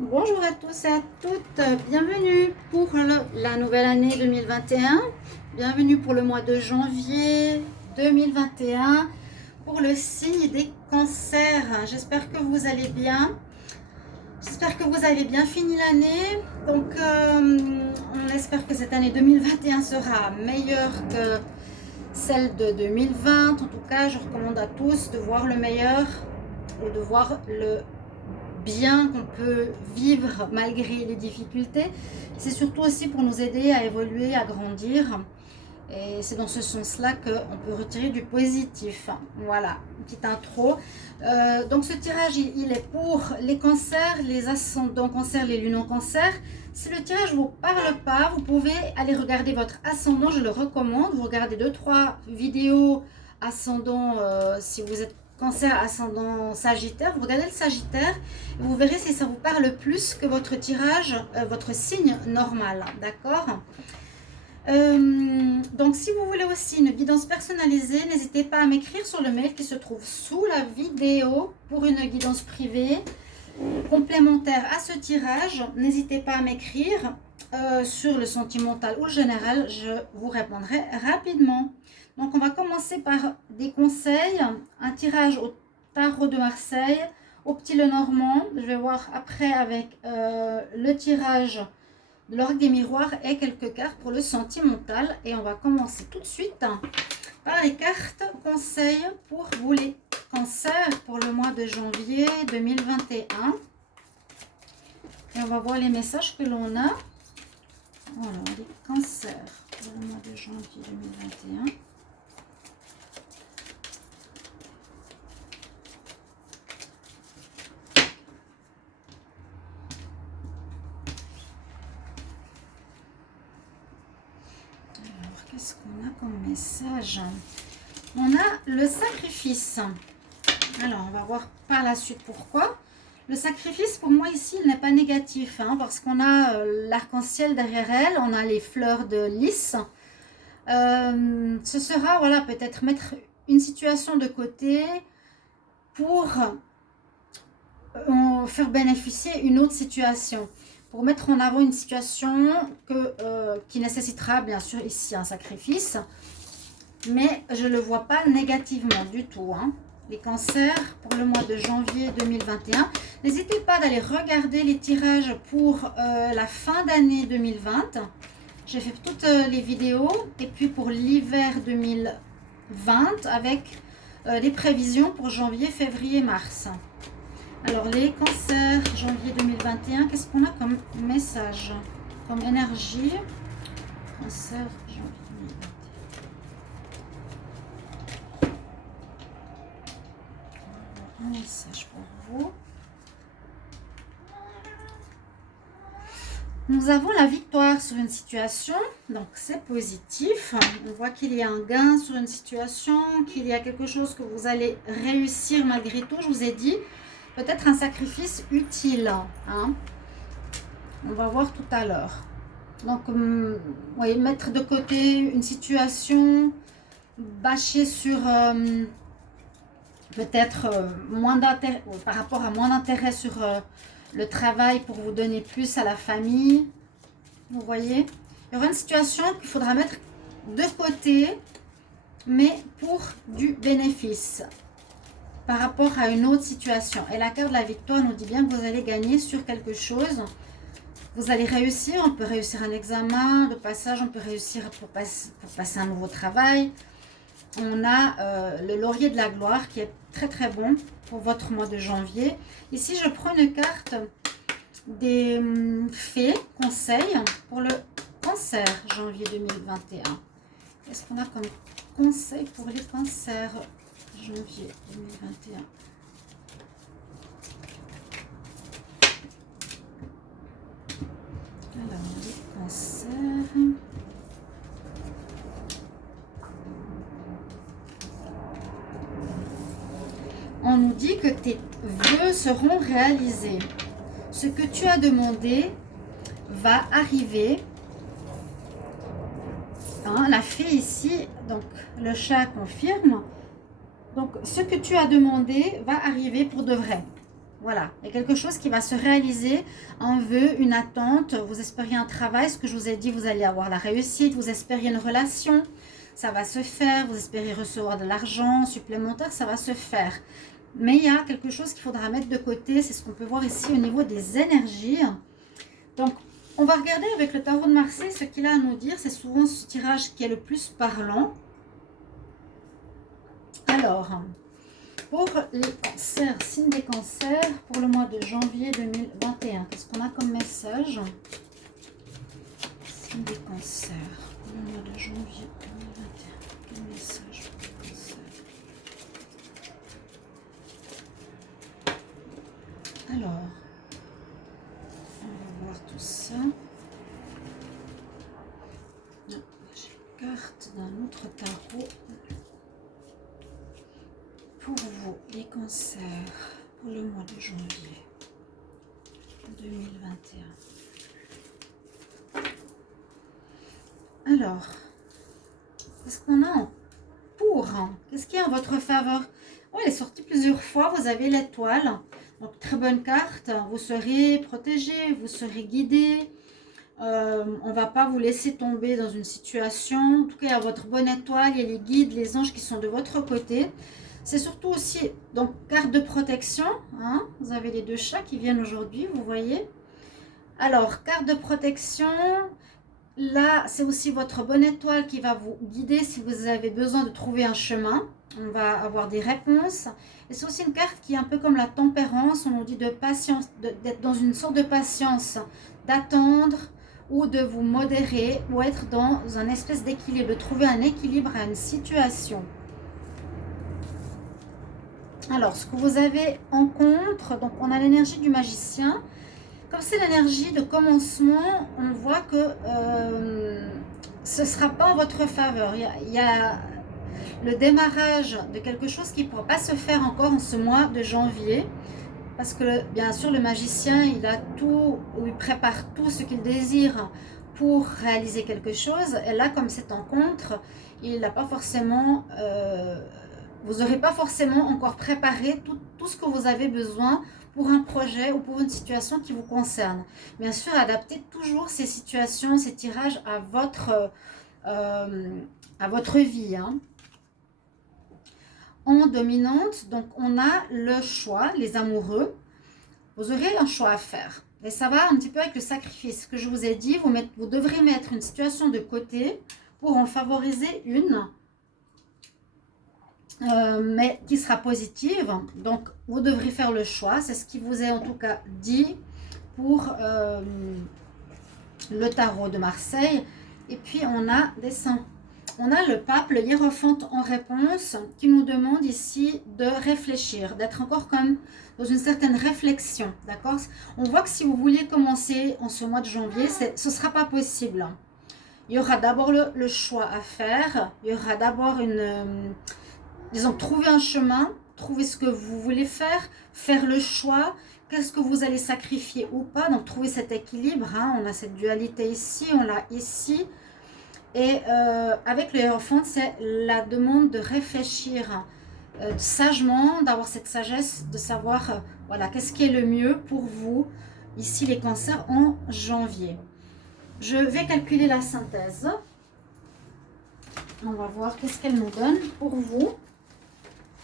Bonjour à tous et à toutes, bienvenue pour la nouvelle année 2021, bienvenue pour le mois de janvier 2021, pour le signe des cancers. J'espère que vous allez bien, j'espère que vous avez bien fini l'année, donc on espère que cette année 2021 sera meilleure que celle de 2020. En tout cas, je recommande à tous de voir le meilleur et de voir le bien qu'on peut vivre malgré les difficultés. C'est surtout aussi pour nous aider à évoluer, à grandir. Et c'est dans ce sens-là qu'on peut retirer du positif. Voilà, une petite intro. Donc ce tirage, il est pour les cancers, les ascendants cancers, les lunes en cancer. Si le tirage ne vous parle pas, vous pouvez aller regarder votre ascendant, je le recommande. Vous regardez 2-3 vidéos ascendant si vous êtes cancer ascendant sagittaire, vous regardez le sagittaire et vous verrez si ça vous parle plus que votre tirage, votre signe normal, d'accord. Donc si vous voulez aussi une guidance personnalisée, n'hésitez pas à m'écrire sur le mail qui se trouve sous la vidéo pour une guidance privée complémentaire à ce tirage. N'hésitez pas à m'écrire sur le sentimental ou le général, je vous répondrai rapidement. Donc on va commencer par des conseils, un tirage au tarot de Marseille, au petit Lenormand. Je vais voir après avec le tirage de l'orgue des miroirs et quelques cartes pour le sentimental. Et on va commencer tout de suite par les cartes conseils pour vous les cancers pour le mois de janvier 2021. Et on va voir les messages que l'on a. Voilà, les cancers pour le mois de janvier 2021. Qu'est-ce qu'on a comme message? On a le sacrifice. Alors, on va voir par la suite pourquoi. Le sacrifice, pour moi, ici, il n'est pas négatif, parce qu'on a l'arc-en-ciel derrière elle, on a les fleurs de lys. Ce sera, voilà, peut-être mettre une situation de côté pour faire bénéficier une autre situation. Pour mettre en avant une situation qui nécessitera bien sûr ici un sacrifice, mais je ne le vois pas négativement du tout. Les cancers pour le mois de janvier 2021. N'hésitez pas d'aller regarder les tirages pour la fin d'année 2020. J'ai fait toutes les vidéos et puis pour l'hiver 2020 avec les prévisions pour janvier, février, mars. Alors, les cancers, janvier 2021, qu'est-ce qu'on a comme message, comme énergie? Cancer, janvier 2021. Un message pour vous. Nous avons la victoire sur une situation, donc c'est positif. On voit qu'il y a un gain sur une situation, qu'il y a quelque chose que vous allez réussir malgré tout. Je vous ai dit, peut-être un sacrifice utile. On va voir tout à l'heure. Donc, oui, mettre de côté une situation, bâcher sur peut-être moins d'intérêt, par rapport à moins d'intérêt sur le travail pour vous donner plus à la famille. Vous voyez, il y aura une situation qu'il faudra mettre de côté, mais pour du bénéfice par rapport à une autre situation. Et la carte de la victoire nous dit bien que vous allez gagner sur quelque chose. Vous allez réussir, on peut réussir un examen de passage, on peut réussir pour passer un nouveau travail. On a le laurier de la gloire qui est très très bon pour votre mois de janvier. Ici, je prends une carte des fées, conseils pour le cancer janvier 2021. Qu'est-ce qu'on a comme conseil pour les cancers janvier 2021? Alors, les cancers. On nous dit que tes vœux seront réalisés. Ce que tu as demandé va arriver. La fée ici, donc le chat confirme. Donc, ce que tu as demandé va arriver pour de vrai. Voilà, il y a quelque chose qui va se réaliser, un vœu, une attente. Vous espériez un travail, ce que je vous ai dit, vous allez avoir la réussite. Vous espériez une relation, ça va se faire. Vous espérez recevoir de l'argent supplémentaire, ça va se faire. Mais il y a quelque chose qu'il faudra mettre de côté, c'est ce qu'on peut voir ici au niveau des énergies. Donc, on va regarder avec le tarot de Marseille ce qu'il a à nous dire. C'est souvent ce tirage qui est le plus parlant. Alors, pour les cancers, signe des cancers, pour le mois de janvier 2021, qu'est-ce qu'on a comme message? Signe des cancers, pour le mois de janvier 2021, quel message pour les cancers? Alors, on va voir tout ça. J'ai une carte d'un autre tarot. Pour vous, les cancers, pour le mois de janvier 2021. Alors, qu'est-ce qu'on a en pour? Qu'est-ce qui est en votre faveur? Oh, elle est sortie plusieurs fois, vous avez l'étoile. Donc, très bonne carte. Vous serez protégé, vous serez guidé. On ne va pas vous laisser tomber dans une situation. En tout cas, il y a votre bonne étoile, il y a les guides, les anges qui sont de votre côté. C'est surtout aussi, donc, carte de protection. Hein. Vous avez les deux chats qui viennent aujourd'hui, vous voyez. Alors, carte de protection. Là, c'est aussi votre bonne étoile qui va vous guider si vous avez besoin de trouver un chemin. On va avoir des réponses. Et c'est aussi une carte qui est un peu comme la tempérance. On nous dit de patience, d'être dans une sorte de patience, d'attendre ou de vous modérer ou être dans un espèce d'équilibre, de trouver un équilibre à une situation. Alors, ce que vous avez en contre, donc on a l'énergie du magicien. Comme c'est l'énergie de commencement, on voit que ce ne sera pas en votre faveur. Il y a le démarrage de quelque chose qui ne pourra pas se faire encore en ce mois de janvier. Parce que bien sûr, le magicien, il a tout, ou il prépare tout ce qu'il désire pour réaliser quelque chose. Et là, comme c'est en contre, il n'a pas forcément... vous n'aurez pas forcément encore préparé tout ce que vous avez besoin pour un projet ou pour une situation qui vous concerne. Bien sûr, adaptez toujours ces situations, ces tirages à votre vie. Hein. En dominante, donc on a le choix, les amoureux. Vous aurez un choix à faire. Et ça va un petit peu avec le sacrifice que je vous ai dit. Vous devrez mettre une situation de côté pour en favoriser une. Mais qui sera positive. Donc, vous devrez faire le choix. C'est ce qui vous est en tout cas dit pour le tarot de Marseille. Et puis, on a des saints. On a le pape, le hiérophante en réponse, qui nous demande ici de réfléchir, d'être encore comme dans une certaine réflexion. D'accord? On voit que si vous vouliez commencer en ce mois de janvier, ce ne sera pas possible. Il y aura d'abord le choix à faire. Il y aura d'abord disons, trouver un chemin, trouver ce que vous voulez faire le choix, qu'est-ce que vous allez sacrifier ou pas, donc trouver cet équilibre, hein. On a cette dualité ici, on l'a ici, et avec le hiérophante, c'est la demande de réfléchir sagement, d'avoir cette sagesse, de savoir, voilà, qu'est-ce qui est le mieux pour vous, ici les cancers en janvier. Je vais calculer la synthèse, on va voir qu'est-ce qu'elle nous donne pour vous.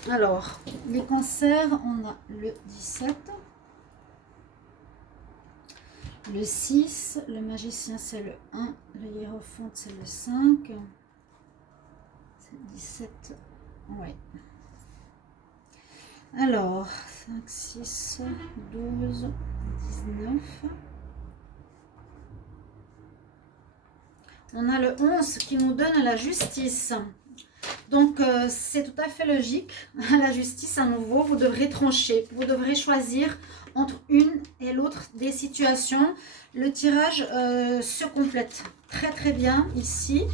Alors, les cancers, on a le 17, le 6, le magicien c'est le 1, le hiérophante c'est le 5, c'est 17, ouais. Alors, 5, 6, 12, 19. On a le 11 qui nous donne la justice. Donc, c'est tout à fait logique. La justice, à nouveau, vous devrez trancher. Vous devrez choisir entre une et l'autre des situations. Le tirage se complète très très bien ici.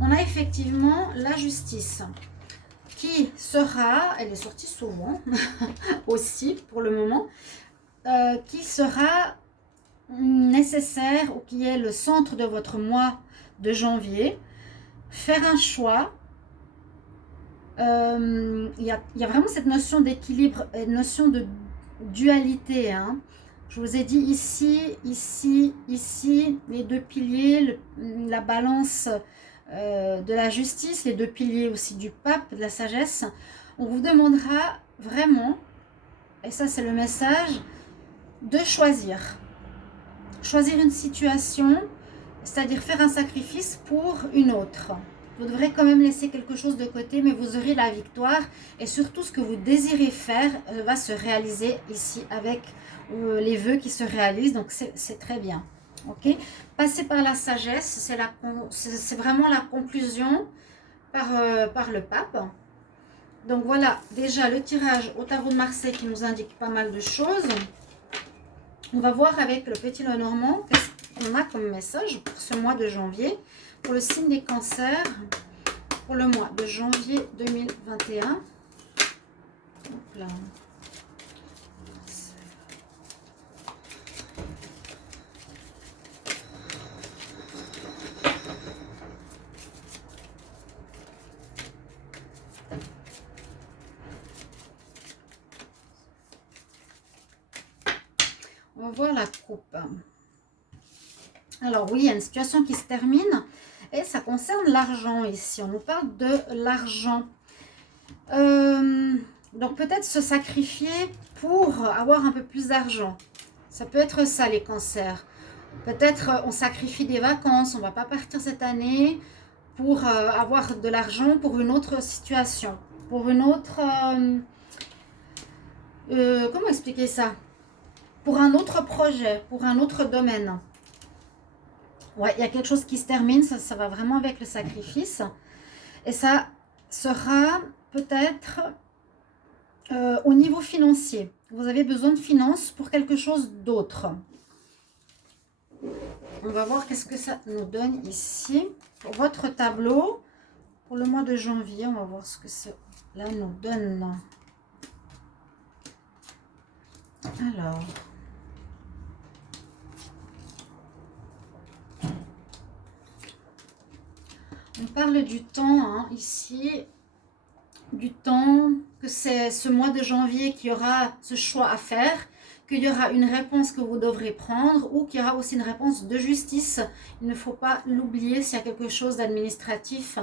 On a effectivement la justice qui sera, elle est sortie souvent aussi pour le moment, qui sera nécessaire ou qui est le centre de votre mois de janvier. Faire un choix. Il y a vraiment cette notion d'équilibre, notion de dualité, hein. Je vous ai dit ici, ici, ici, les deux piliers, la balance de la justice, les deux piliers aussi du pape, de la sagesse. On vous demandera vraiment, et ça c'est le message, de choisir. Choisir une situation, c'est-à-dire faire un sacrifice pour une autre. Vous devrez quand même laisser quelque chose de côté, mais vous aurez la victoire. Et surtout, ce que vous désirez faire va se réaliser ici avec les vœux qui se réalisent. Donc, c'est très bien. Ok. Passer par la sagesse, c'est vraiment la conclusion par le pape. Donc, voilà déjà le tirage au tarot de Marseille qui nous indique pas mal de choses. On va voir avec le petit Lenormand qu'est-ce qu'on a comme message pour ce mois de janvier, pour le signe des cancers, pour le mois de janvier 2021. Donc là, on va voir la coupe. Alors oui, il y a une situation qui se termine et ça concerne l'argent ici. On nous parle de l'argent. Donc peut-être se sacrifier pour avoir un peu plus d'argent. Ça peut être ça les cancers. Peut-être on sacrifie des vacances, on ne va pas partir cette année pour avoir de l'argent pour une autre situation. Pour une autre... comment expliquer ça? Pour un autre projet, pour un autre domaine. Ouais, il y a quelque chose qui se termine, ça va vraiment avec le sacrifice. Et ça sera peut-être au niveau financier. Vous avez besoin de finances pour quelque chose d'autre. On va voir qu'est-ce que ça nous donne ici. Pour votre tableau, pour le mois de janvier, on va voir ce que cela nous donne. Alors... on parle du temps, hein, ici, du temps, que c'est ce mois de janvier qu'il y aura ce choix à faire, qu'il y aura une réponse que vous devrez prendre ou qu'il y aura aussi une réponse de justice. Il ne faut pas l'oublier s'il y a quelque chose d'administratif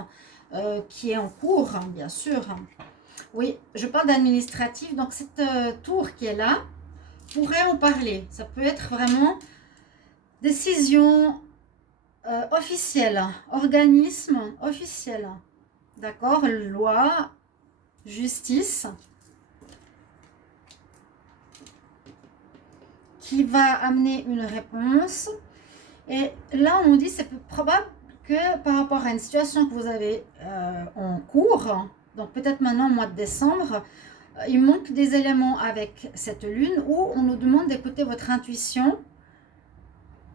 qui est en cours, hein, bien sûr. Oui, je parle d'administratif, donc cette tour qui est là pourrait en parler. Ça peut être vraiment décision officiel, organisme officiel, d'accord, loi, justice, qui va amener une réponse. Et là, on nous dit c'est probable que par rapport à une situation que vous avez en cours, donc peut-être maintenant au mois de décembre, il manque des éléments avec cette lune où on nous demande d'écouter votre intuition,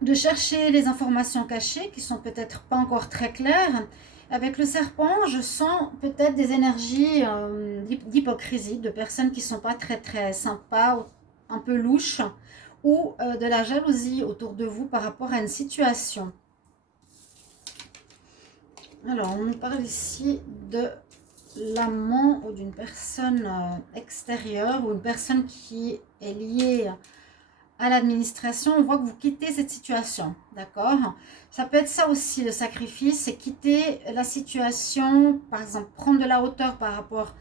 de chercher les informations cachées qui sont peut-être pas encore très claires. Avec le serpent, je sens peut-être des énergies d'hypocrisie, de personnes qui sont pas très très sympas, un peu louches, ou de la jalousie autour de vous par rapport à une situation. Alors, on nous parle ici de l'amant ou d'une personne extérieure ou une personne qui est liée à l'administration. On voit que vous quittez cette situation, d'accord? Ça peut être ça aussi, le sacrifice, c'est quitter la situation, par exemple, prendre de la hauteur par rapport,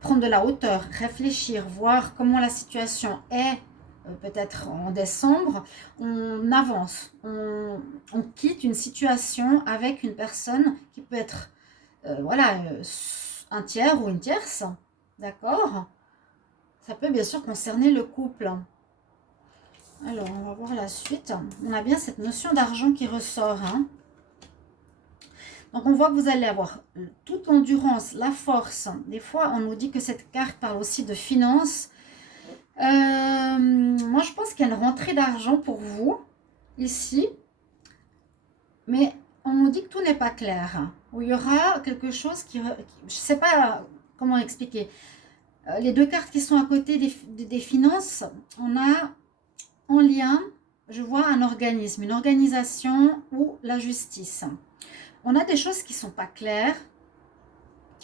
prendre de la hauteur, réfléchir, voir comment la situation est, peut-être en décembre, on avance, on quitte une situation avec une personne qui peut être, voilà, un tiers ou une tierce, d'accord? Ça peut bien sûr concerner le couple. Alors, on va voir la suite. On a bien cette notion d'argent qui ressort. Hein. Donc, on voit que vous allez avoir toute l'endurance, la force. Des fois, on nous dit que cette carte parle aussi de finances. Moi, je pense qu'il y a une rentrée d'argent pour vous, ici. Mais on nous dit que tout n'est pas clair. Où il y aura quelque chose qui... je ne sais pas comment expliquer. Les deux cartes qui sont à côté des finances, on a... en lien, je vois un organisme, une organisation ou la justice. On a des choses qui ne sont pas claires.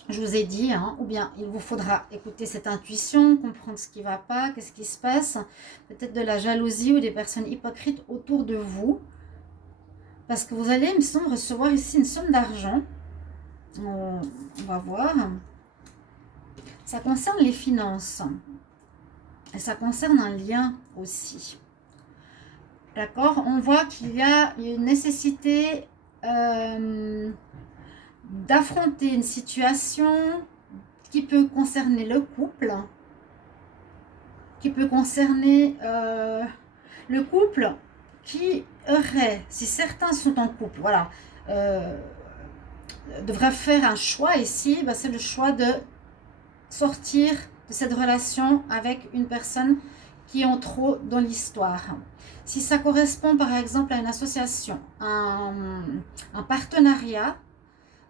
je vous ai dit, hein, ou bien il vous faudra écouter cette intuition, comprendre ce qui ne va pas, qu'est-ce qui se passe, peut-être de la jalousie ou des personnes hypocrites autour de vous, parce que vous allez, il me semble, recevoir ici une somme d'argent. On va voir. Ça concerne les finances et ça concerne un lien aussi. D'accord? On voit qu'il y a une nécessité d'affronter une situation qui peut concerner le couple, qui peut concerner le couple qui aurait, si certains sont en couple, voilà, devrait faire un choix ici, ben c'est le choix de sortir de cette relation avec une personne qui est en trop dans l'histoire. Si ça correspond par exemple à une association, un partenariat,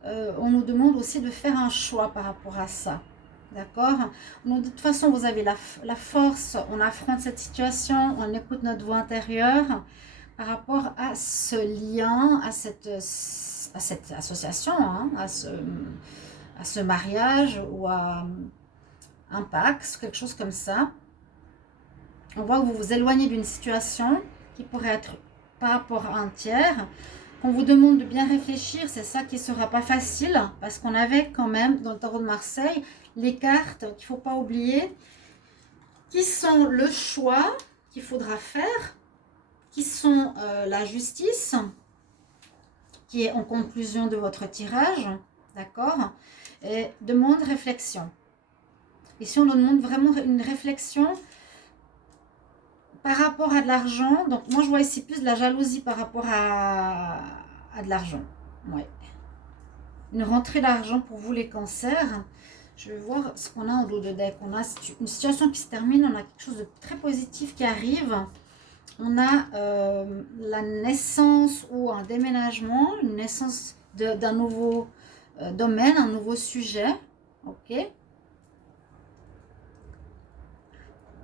on nous demande aussi de faire un choix par rapport à ça. D'accord? De toute façon, vous avez la force, on affronte cette situation, on écoute notre voix intérieure par rapport à ce lien, à cette association, hein, à ce mariage ou à un pacte, quelque chose comme ça. On voit que vous vous éloignez d'une situation qui pourrait être par rapport à un tiers. On vous demande de bien réfléchir, c'est ça qui ne sera pas facile, parce qu'on avait quand même dans le tarot de Marseille les cartes qu'il ne faut pas oublier, qui sont le choix qu'il faudra faire, qui sont la justice, qui est en conclusion de votre tirage, d'accord, et demande réflexion. Ici, on nous demande vraiment une réflexion par rapport à de l'argent. Donc, moi, je vois ici plus de la jalousie par rapport à de l'argent. Ouais. Une rentrée d'argent pour vous, les cancers. Je vais voir ce qu'on a en dos de deck. On a une situation qui se termine. On a quelque chose de très positif qui arrive. On a la naissance ou un déménagement, une naissance d'un nouveau domaine, un nouveau sujet. Ok.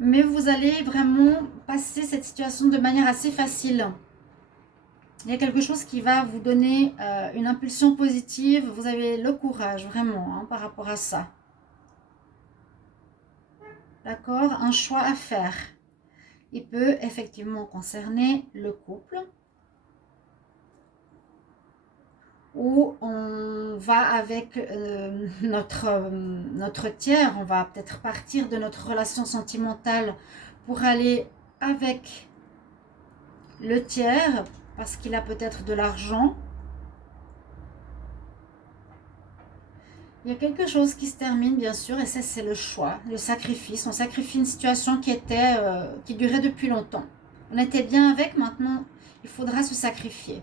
Mais vous allez vraiment passer cette situation de manière assez facile. Il y a quelque chose qui va vous donner une impulsion positive. Vous avez le courage, vraiment, hein, par rapport à ça. D'accord? Un choix à faire. Il peut effectivement concerner le couple. Où on va avec notre tiers. On va peut-être partir de notre relation sentimentale pour aller avec le tiers. Parce qu'il a peut-être de l'argent. Il y a quelque chose qui se termine, bien sûr, et ça, c'est le choix, le sacrifice. On sacrifie une situation qui durait depuis longtemps. On était bien avec, maintenant, il faudra se sacrifier.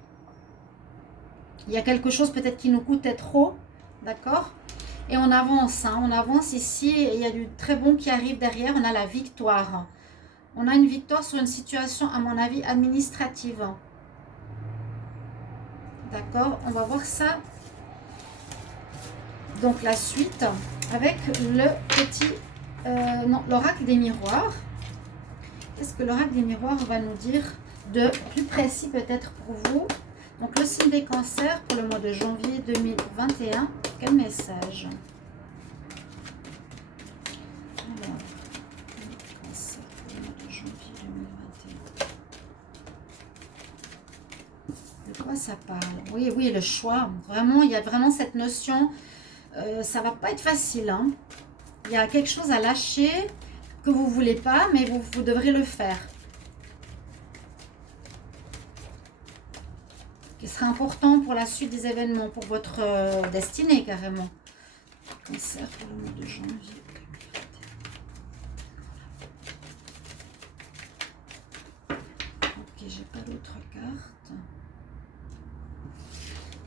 Il y a quelque chose peut-être qui nous coûtait trop, d'accord? Et on avance, hein, on avance ici, et il y a du très bon qui arrive derrière, on a la victoire. On a une victoire sur une situation, à mon avis, administrative. D'accord, on va voir ça. Donc la suite avec le petit, l'oracle des miroirs. Qu'est-ce que l'oracle des miroirs va nous dire de plus précis peut-être pour vous? Donc le signe des cancers pour le mois de janvier 2021. Quel message? Alors, cancer pour le mois de janvier 2021. De quoi ça parle? Oui, oui, le choix. Vraiment, il y a vraiment cette notion. Ça va pas être facile. Hein. Il y a quelque chose à lâcher que vous voulez pas, mais vous devrez le faire. Qui sera important pour la suite des événements, pour votre destinée carrément. Cancer pour le mois de janvier. Ok, j'ai pas d'autres cartes.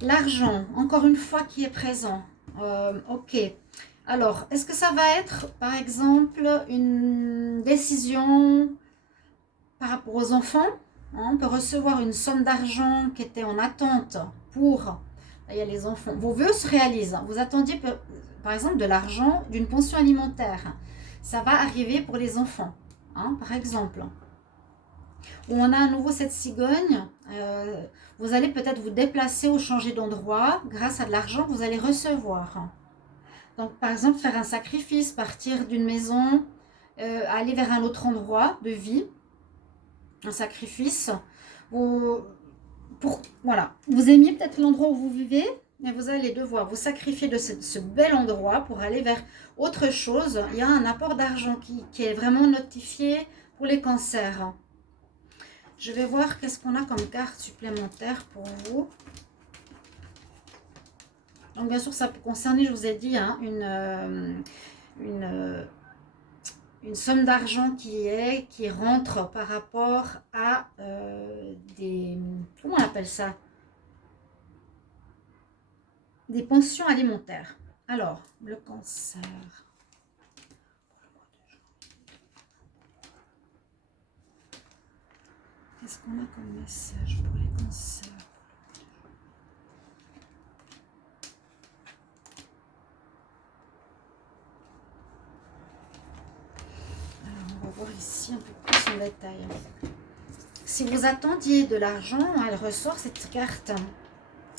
L'argent, encore une fois, qui est présent. Ok. Alors, est-ce que ça va être, par exemple, une décision par rapport aux enfants? On peut recevoir une somme d'argent qui était en attente pour... Là, il y a les enfants. Vos vœux se réalisent. Vous attendiez, par exemple, de l'argent d'une pension alimentaire. Ça va arriver pour les enfants, hein, par exemple. Ou on a à nouveau cette cigogne. Vous allez peut-être vous déplacer ou changer d'endroit grâce à de l'argent que vous allez recevoir. Donc, par exemple, faire un sacrifice, partir d'une maison, aller vers un autre endroit de vie, un sacrifice. Voilà, vous aimiez peut-être l'endroit où vous vivez, mais vous allez devoir vous sacrifier de ce bel endroit pour aller vers autre chose. Il y a un apport d'argent qui est vraiment notifié pour les cancers. Je vais voir qu'est-ce qu'on a comme carte supplémentaire pour vous. Donc bien sûr, ça peut concerner, je vous ai dit, hein, une somme d'argent qui rentre par rapport à des... Comment on appelle ça? Des pensions alimentaires. Alors, le cancer. Qu'est-ce qu'on a comme message pour les cancers? Alors, on va voir ici un peu plus en détail. Si vous attendiez de l'argent, elle ressort cette carte.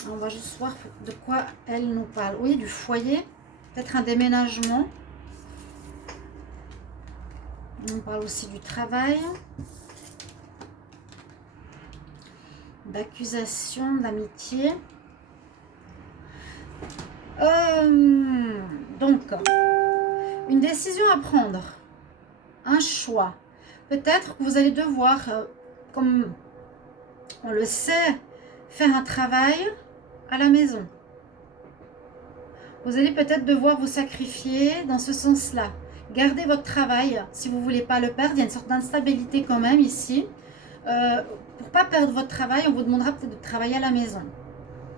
On va juste voir de quoi elle nous parle. Oui, du foyer, peut-être un déménagement. On parle aussi du travail, d'accusation, d'amitié. Donc, une décision à prendre, un choix. Peut-être que vous allez devoir, comme on le sait, faire un travail à la maison. Vous allez peut-être devoir vous sacrifier dans ce sens-là. Gardez votre travail si vous ne voulez pas le perdre. Il y a une sorte d'instabilité quand même ici. Pour ne pas perdre votre travail, on vous demandera peut-être de travailler à la maison.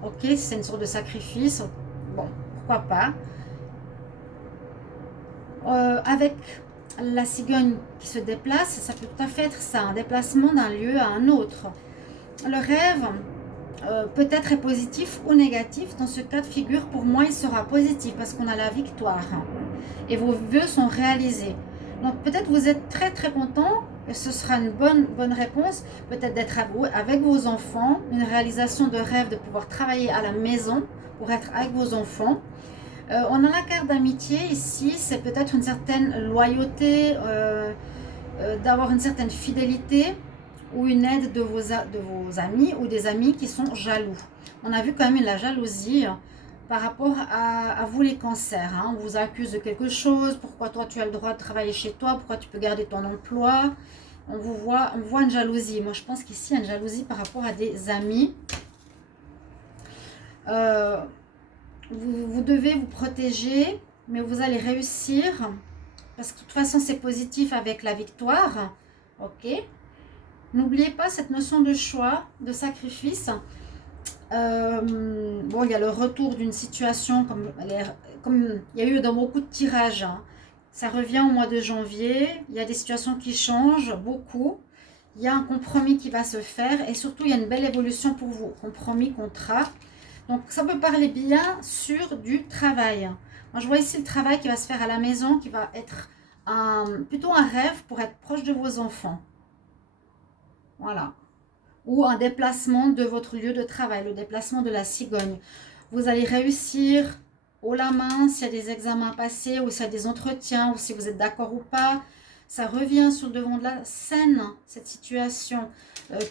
Ok, c'est une sorte de sacrifice. Bon, pourquoi pas. Avec la cigogne qui se déplace, ça peut tout à fait être ça, un déplacement d'un lieu à un autre. Le rêve peut-être est positif ou négatif. Dans ce cas de figure, pour moi, il sera positif parce qu'on a la victoire et vos vœux sont réalisés. Donc peut-être vous êtes très très content et ce sera une bonne réponse. Peut-être d'être avec vos enfants, une réalisation de rêve de pouvoir travailler à la maison pour être avec vos enfants. On a la carte d'amitié ici, c'est peut-être une certaine loyauté, d'avoir une certaine fidélité ou une aide de vos amis ou des amis qui sont jaloux. On a vu quand même la jalousie par rapport à vous les cancers. Hein. On vous accuse de quelque chose, pourquoi toi tu as le droit de travailler chez toi, pourquoi tu peux garder ton emploi. On voit une jalousie. Moi je pense qu'ici il y a une jalousie par rapport à des amis. Vous devez vous protéger, mais vous allez réussir, parce que de toute façon c'est positif avec la victoire. Ok. N'oubliez pas cette notion de choix, de sacrifice. Bon, il y a le retour d'une situation comme il y a eu dans beaucoup de tirages. Hein. Ça revient au mois de janvier. Il y a des situations qui changent beaucoup. Il y a un compromis qui va se faire et surtout il y a une belle évolution pour vous. Compromis, contrat. Donc ça peut parler bien sur du travail. Moi je vois ici le travail qui va se faire à la maison, qui va être plutôt un rêve pour être proche de vos enfants. Voilà. Ou un déplacement de votre lieu de travail, le déplacement de la cigogne. Vous allez réussir haut la main s'il y a des examens à passer ou s'il y a des entretiens ou si vous êtes d'accord ou pas. Ça revient sur le devant de la scène, cette situation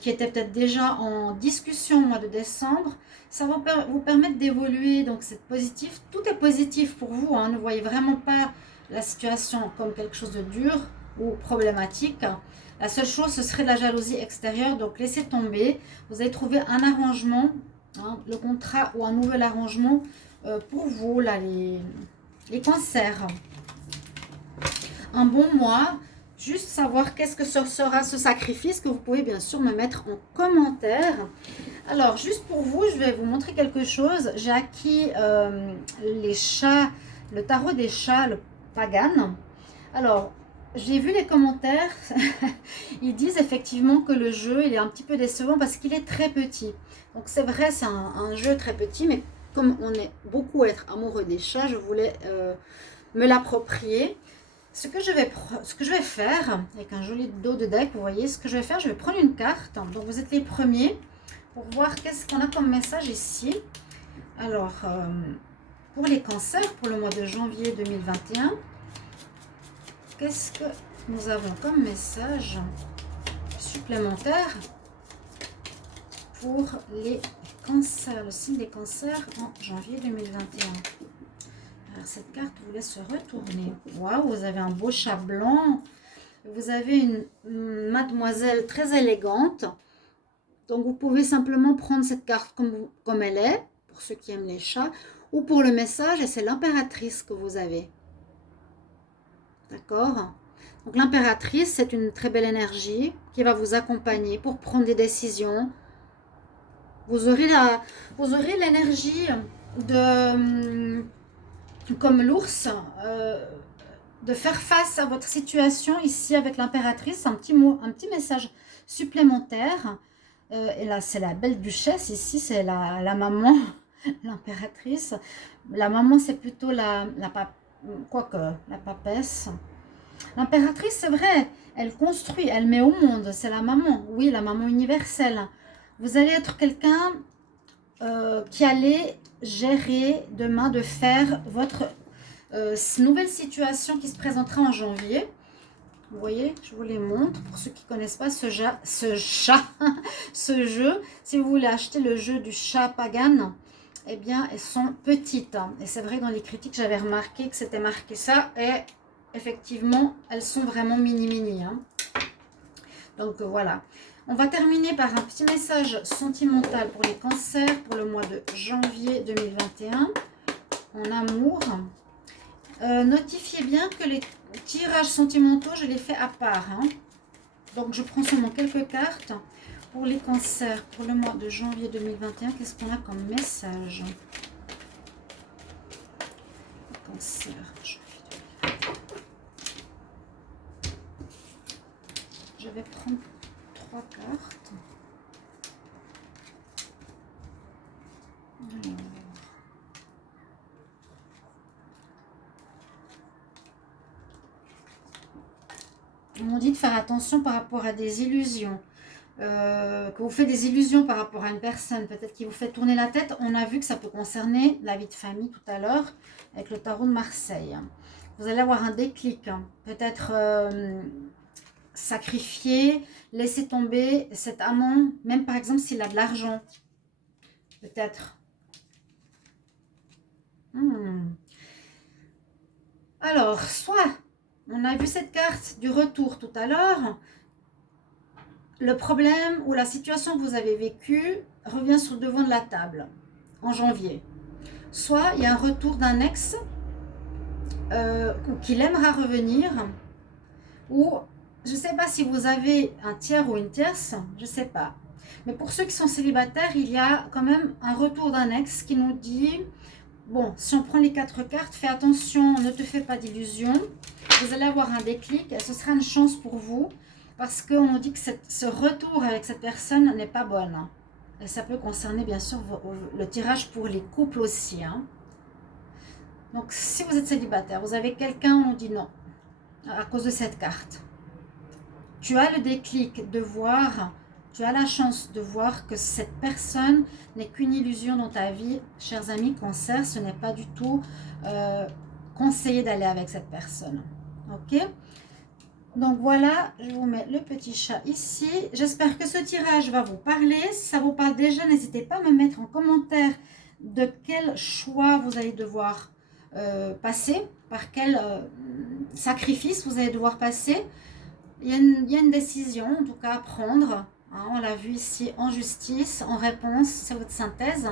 qui était peut-être déjà en discussion au mois de décembre. Ça va vous permettre d'évoluer, donc c'est positif. Tout est positif pour vous, hein. Ne voyez vraiment pas la situation comme quelque chose de dur ou problématique. La seule chose, ce serait la jalousie extérieure, donc laissez tomber. Vous allez trouver un arrangement, hein, le contrat ou un nouvel arrangement pour vous, là, les cancers. Un bon mois, juste savoir qu'est-ce que ce sera ce sacrifice que vous pouvez bien sûr me mettre en commentaire. Alors, juste pour vous, je vais vous montrer quelque chose. J'ai acquis les chats, le tarot des chats, le Pagan. Alors, j'ai vu les commentaires, ils disent effectivement que le jeu il est un petit peu décevant parce qu'il est très petit. Donc c'est vrai, c'est un jeu très petit, mais comme on est beaucoup à être amoureux des chats, je voulais me l'approprier. Ce que je vais faire, avec un joli dos de deck, vous voyez, ce que je vais faire, je vais prendre une carte. Donc vous êtes les premiers pour voir qu'est-ce qu'on a comme message ici. Alors, Pour les cancers, pour le mois de janvier 2021, qu'est-ce que nous avons comme message supplémentaire pour les cancers, le signe des cancers en janvier 2021? Alors, cette carte vous laisse retourner. Waouh, vous avez un beau chat blanc. Vous avez une mademoiselle très élégante. Donc, vous pouvez simplement prendre cette carte comme elle est, pour ceux qui aiment les chats, ou pour le message, et c'est l'impératrice que vous avez. D'accord? Donc, l'impératrice, c'est une très belle énergie qui va vous accompagner pour prendre des décisions. Vous aurez l'énergie de... comme l'ours, de faire face à votre situation ici avec l'impératrice, un petit mot, un petit message supplémentaire. Et là, c'est la belle duchesse, ici, c'est la maman, l'impératrice. La maman, c'est plutôt la papesse. L'impératrice, c'est vrai, elle construit, elle met au monde, c'est la maman, oui, la maman universelle. Vous allez être quelqu'un qui allait gérer demain, de faire votre nouvelle situation qui se présentera en janvier. Vous voyez, je vous les montre pour ceux qui ne connaissent pas ce jeu. Si vous voulez acheter le jeu du chat Pagan, eh bien, elles sont petites. Et c'est vrai, dans les critiques, j'avais remarqué que c'était marqué ça. Et effectivement, elles sont vraiment mini. Hein. Donc voilà. On va terminer par un petit message sentimental pour les cancers pour le mois de janvier 2021 en amour. Notifiez bien que les tirages sentimentaux, je les fais à part. Hein. Donc, je prends seulement quelques cartes pour les cancers pour le mois de janvier 2021. Qu'est-ce qu'on a comme message? Cancer, janvier 2021. Je vais prendre 3 cartes. Alors. On nous dit de faire attention par rapport à des illusions. Que vous faites des illusions par rapport à une personne, peut-être qui vous fait tourner la tête. On a vu que ça peut concerner la vie de famille tout à l'heure avec le tarot de Marseille. Vous allez avoir un déclic. Peut-être sacrifier, laisser tomber cet amant, même par exemple s'il a de l'argent. Peut-être. Alors, soit... On a vu cette carte du retour tout à l'heure. Le problème ou la situation que vous avez vécue revient sur le devant de la table en janvier. Soit il y a un retour d'un ex qu'il aimera revenir. Ou je ne sais pas si vous avez un tiers ou une tierce, je ne sais pas. Mais pour ceux qui sont célibataires, il y a quand même un retour d'un ex qui nous dit... Bon, si on prend les 4 cartes, fais attention, ne te fais pas d'illusions. Vous allez avoir un déclic et ce sera une chance pour vous parce qu'on nous dit que ce retour avec cette personne n'est pas bonne. Et ça peut concerner bien sûr le tirage pour les couples aussi. Hein. Donc si vous êtes célibataire, vous avez quelqu'un, on nous dit non à cause de cette carte. Tu as le déclic de voir... Tu as la chance de voir que cette personne n'est qu'une illusion dans ta vie. Chers amis, cancer, ce n'est pas du tout conseillé d'aller avec cette personne. Ok? Donc voilà, je vous mets le petit chat ici. J'espère que ce tirage va vous parler. Si ça vous parle déjà, n'hésitez pas à me mettre en commentaire de quel choix vous allez devoir passer, par quel sacrifice vous allez devoir passer. Il y a une décision, en tout cas, à prendre. Hein, on l'a vu ici en justice, en réponse, c'est votre synthèse.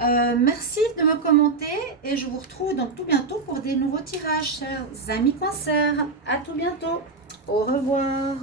Merci de me commenter et je vous retrouve donc tout bientôt pour des nouveaux tirages, chers amis cancer. À tout bientôt. Au revoir.